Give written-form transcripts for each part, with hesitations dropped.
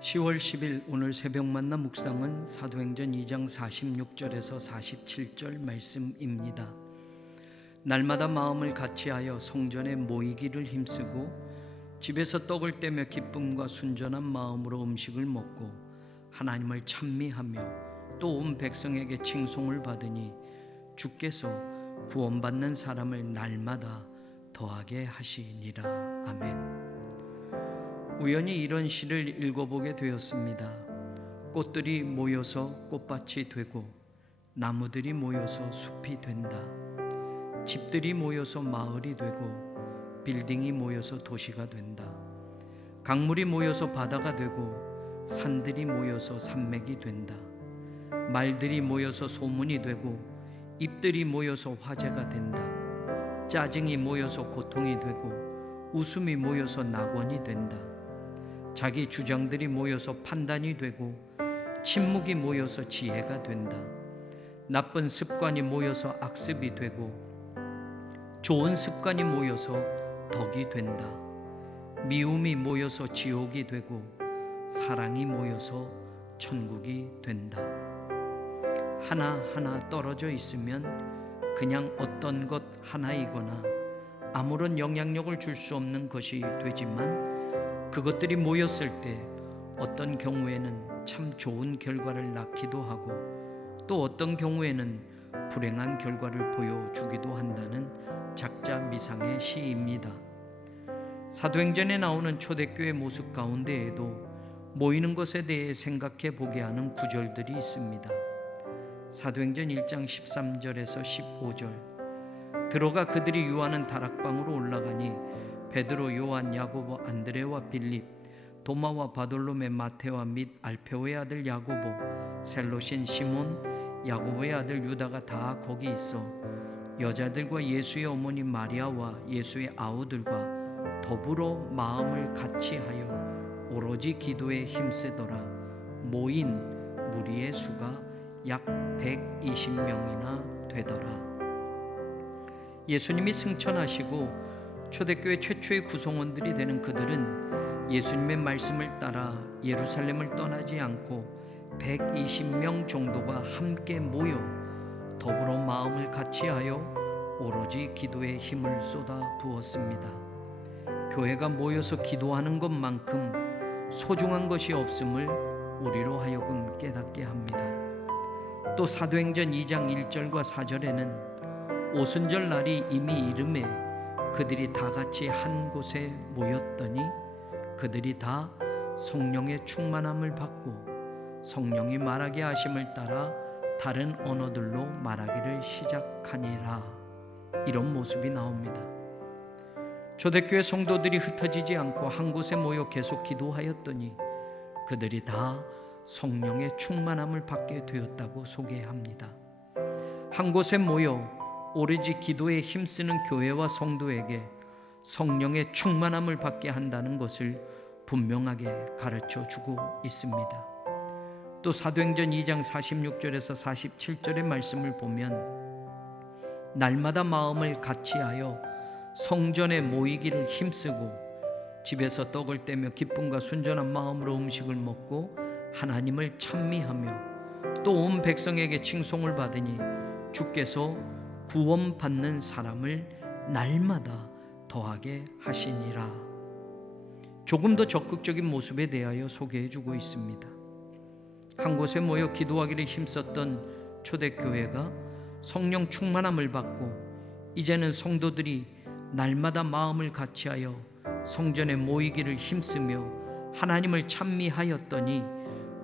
10월 10일 오늘 새벽 만나 묵상은 사도행전 2장 46절에서 47절 말씀입니다. 날마다 마음을 같이하여 성전에 모이기를 힘쓰고 집에서 떡을 떼며 기쁨과 순전한 마음으로 음식을 먹고 하나님을 찬미하며 또 온 백성에게 칭송을 받으니 주께서 구원받는 사람을 날마다 더하게 하시니라. 아멘. 우연히 이런 시를 읽어보게 되었습니다. 꽃들이 모여서 꽃밭이 되고 나무들이 모여서 숲이 된다. 집들이 모여서 마을이 되고 빌딩이 모여서 도시가 된다. 강물이 모여서 바다가 되고 산들이 모여서 산맥이 된다. 말들이 모여서 소문이 되고 입들이 모여서 화제가 된다. 짜증이 모여서 고통이 되고 웃음이 모여서 낙원이 된다. 자기 주장들이 모여서 판단이 되고 침묵이 모여서 지혜가 된다. 나쁜 습관이 모여서 악습이 되고 좋은 습관이 모여서 덕이 된다. 미움이 모여서 지옥이 되고 사랑이 모여서 천국이 된다. 하나하나 떨어져 있으면 그냥 어떤 것 하나이거나 아무런 영향력을 줄 수 없는 것이 되지만 그것들이 모였을 때 어떤 경우에는 참 좋은 결과를 낳기도 하고 또 어떤 경우에는 불행한 결과를 보여주기도 한다는 작자미상의 시입니다. 사도행전에 나오는 초대교회 모습 가운데에도 모이는 것에 대해 생각해 보게 하는 구절들이 있습니다. 사도행전 1장 13절에서 15절 들어가 그들이 유하는 다락방으로 올라가니 베드로, 요한, 야고보, 안드레와 빌립, 도마와 바돌로메, 마테와 및 알페오의 아들 야고보, 셀롯인 시몬, 야고보의 아들 유다가 다 거기 있어 여자들과 예수의 어머니 마리아와 예수의 아우들과 더불어 마음을 같이하여 오로지 기도에 힘쓰더라. 모인 무리의 수가 약 120명이나 되더라. 예수님이 승천하시고 초대교회 최초의 구성원들이 되는 그들은 예수님의 말씀을 따라 예루살렘을 떠나지 않고 120명 정도가 함께 모여 더불어 마음을 같이하여 오로지 기도에 힘을 쏟아 부었습니다. 교회가 모여서 기도하는 것만큼 소중한 것이 없음을 우리로 하여금 깨닫게 합니다. 또 사도행전 2장 1절과 4절에는 오순절 날이 이미 이름에 그들이 다 같이 한 곳에 모였더니 그들이 다 성령의 충만함을 받고 성령이 말하게 하심을 따라 다른 언어들로 말하기를 시작하니라. 이런 모습이 나옵니다. 초대교회 성도들이 흩어지지 않고 한 곳에 모여 계속 기도하였더니 그들이 다 성령의 충만함을 받게 되었다고 소개합니다. 한 곳에 모여 오로지 기도에 힘쓰는 교회와 성도에게 성령의 충만함을 받게 한다는 것을 분명하게 가르쳐 주고 있습니다. 또 사도행전 2장 46절에서 47절의 말씀을 보면 날마다 마음을 같이하여 성전에 모이기를 힘쓰고 집에서 떡을 떼며 기쁨과 순전한 마음으로 음식을 먹고 하나님을 찬미하며 또 온 백성에게 칭송을 받으니 주께서 구원받는 사람을 날마다 더하게 하시니라. 조금 더 적극적인 모습에 대하여 소개해주고 있습니다. 한 곳에 모여 기도하기를 힘썼던 초대교회가 성령 충만함을 받고 이제는 성도들이 날마다 마음을 같이하여 성전에 모이기를 힘쓰며 하나님을 찬미하였더니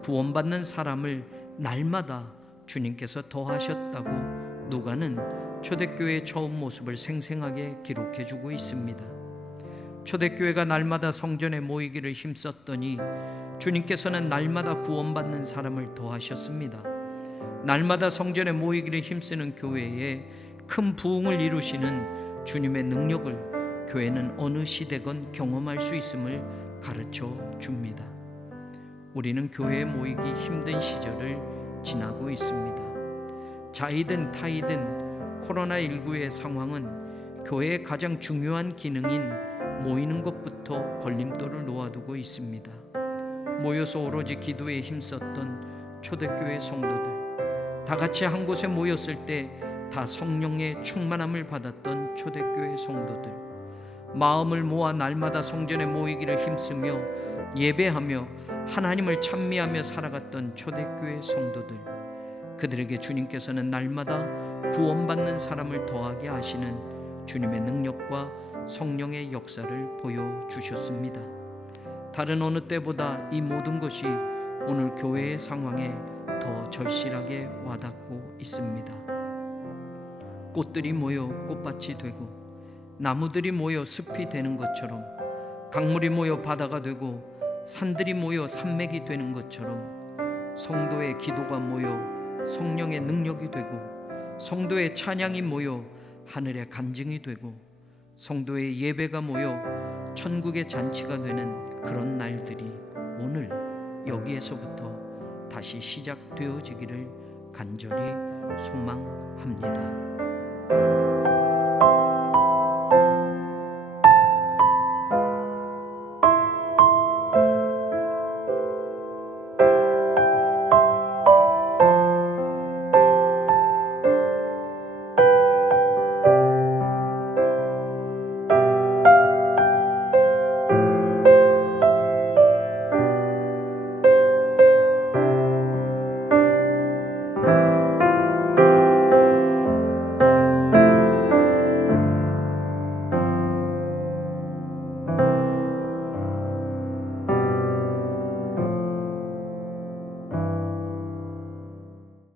구원받는 사람을 날마다 주님께서 더하셨다고 누가는 초대교회의 처음 모습을 생생하게 기록해주고 있습니다. 초대교회가 날마다 성전에 모이기를 힘썼더니 주님께서는 날마다 구원받는 사람을 더하셨습니다. 날마다 성전에 모이기를 힘쓰는 교회에 큰 부흥을 이루시는 주님의 능력을 교회는 어느 시대건 경험할 수 있음을 가르쳐 줍니다. 우리는 교회에 모이기 힘든 시절을 지나고 있습니다. 자이든 타이든 코로나19의 상황은 교회의 가장 중요한 기능인 모이는 것부터 걸림돌을 놓아두고 있습니다. 모여서 오로지 기도에 힘썼던 초대교회 성도들, 다 같이 한 곳에 모였을 때 다 성령의 충만함을 받았던 초대교회 성도들, 마음을 모아 날마다 성전에 모이기를 힘쓰며 예배하며 하나님을 찬미하며 살아갔던 초대교회 성도들, 그들에게 주님께서는 날마다 구원받는 사람을 더하게 하시는 주님의 능력과 성령의 역사를 보여주셨습니다. 다른 어느 때보다 이 모든 것이 오늘 교회의 상황에 더 절실하게 와닿고 있습니다. 꽃들이 모여 꽃밭이 되고 나무들이 모여 숲이 되는 것처럼, 강물이 모여 바다가 되고 산들이 모여 산맥이 되는 것처럼, 성도의 기도가 모여 성령의 능력이 되고, 성도의 찬양이 모여 하늘의 간증이 되고, 성도의 예배가 모여 천국의 잔치가 되는 그런 날들이 오늘 여기에서부터 다시 시작되어지기를 간절히 소망합니다.